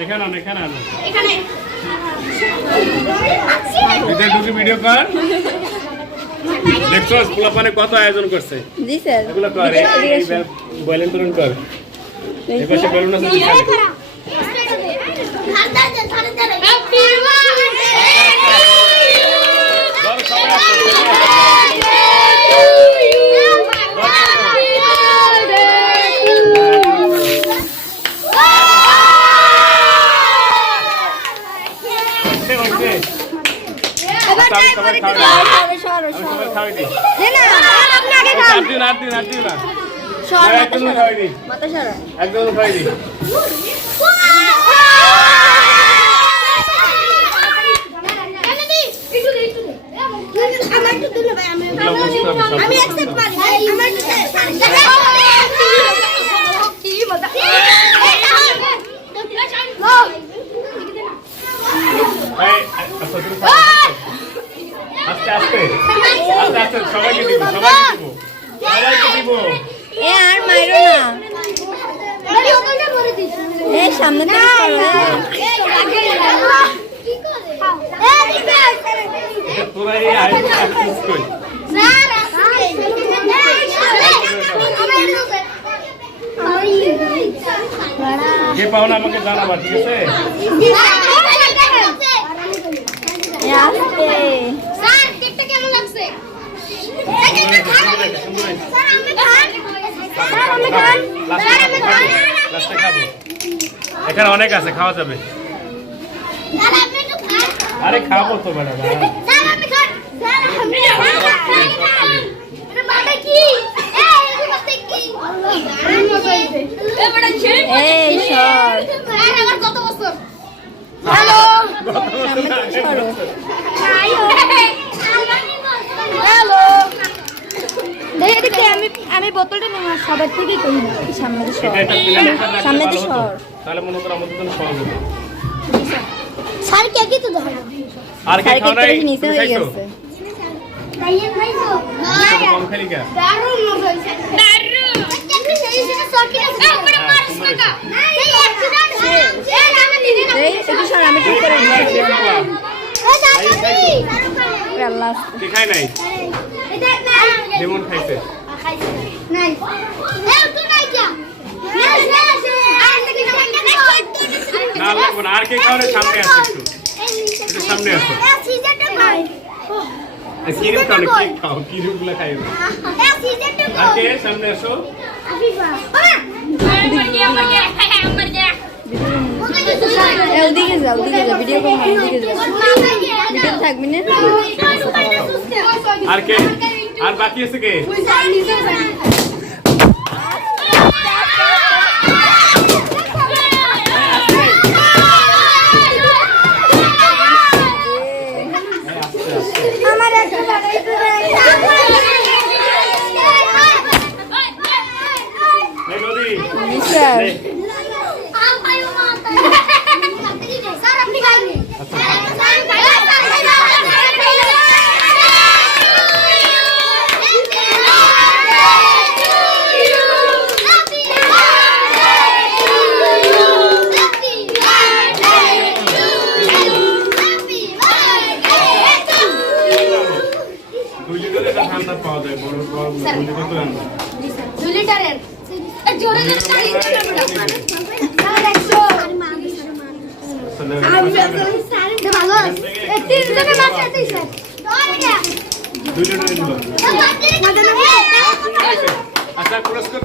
এখানে এখানে এদের দুটো ভিডিও কর দেখছ পোলাপানে কত আয়োজন করছে? জি স্যার। এগুলো কর এই- এই বয়লেন কর সবাই আসো, সবাই। আর দিন আর দিন আর দিন না একদম সরাও। একদম আমি। আমার আচ্ছা, আস্তে আস্তে। আস্তে আস্তে সবাইকে দিব সবাইকে দিব। সবাইকে দিব। এ আর মাইরো না। এ সামনে আমাকে জানাবা ঠিক আছে? স্যার কেমন লাগছে এই কেকটা খান সুন্দর হয়েছে। স্যার আমি খান স্যার আমি খান লাস্টে খাব, এখানে অনেক আছে খাওয়া যাবে আরে খাব তো ম্যাডাম এই সর। হ্যালো দেখে দেখে আমি আমি বোতলটা নিয়ে আমার সবার থেকেই করি না সামনে দিয়ে সর সামনে দিয়ে সর তাহলে মনে করো আমাদের জন্য সহজ হবে স্যার কে কি তো ধরো আর কে নাই নিচে তুমি হয়ে খাইছো? গেছে তাইয়েন খাইছো শুধু কম খালি কা? দারুণ মজা হয়েছে দারুণ সেই সেটা সরকি না উপরে হ্যাঁ, মারিস না এই অ্যাক্সিডেন্ট এই আমি দিদি না এই একটু সর আমি ঠিক করে দিচ্ছি এই দাদি কে নাই এটা নাই যেমন খাইছে নাই এই তো নাই যা নাই নাই আর থেকে না লাগবে না আর কে খাও না সামনে আসো একটু একটু সামনে আসো এই সিজারটা খাই এই কিরিম খাও না কেক খাও কিরিমগুলো খাই না এই সিজারটা আর খাই কে সামনে আসো আফিফা মর গিয়া মর গিয়া মর গিয়া এ, ওদিকে যা ওদিকে যা ভিডিও কল না ওদিকে যা ভিডিও থাকবি না আর কে আর বাকি আছে কে আমার একটা বানাইতে এই দু লিটারের জোরে জোরে দিল স্যার আচ্ছা পুরস্কার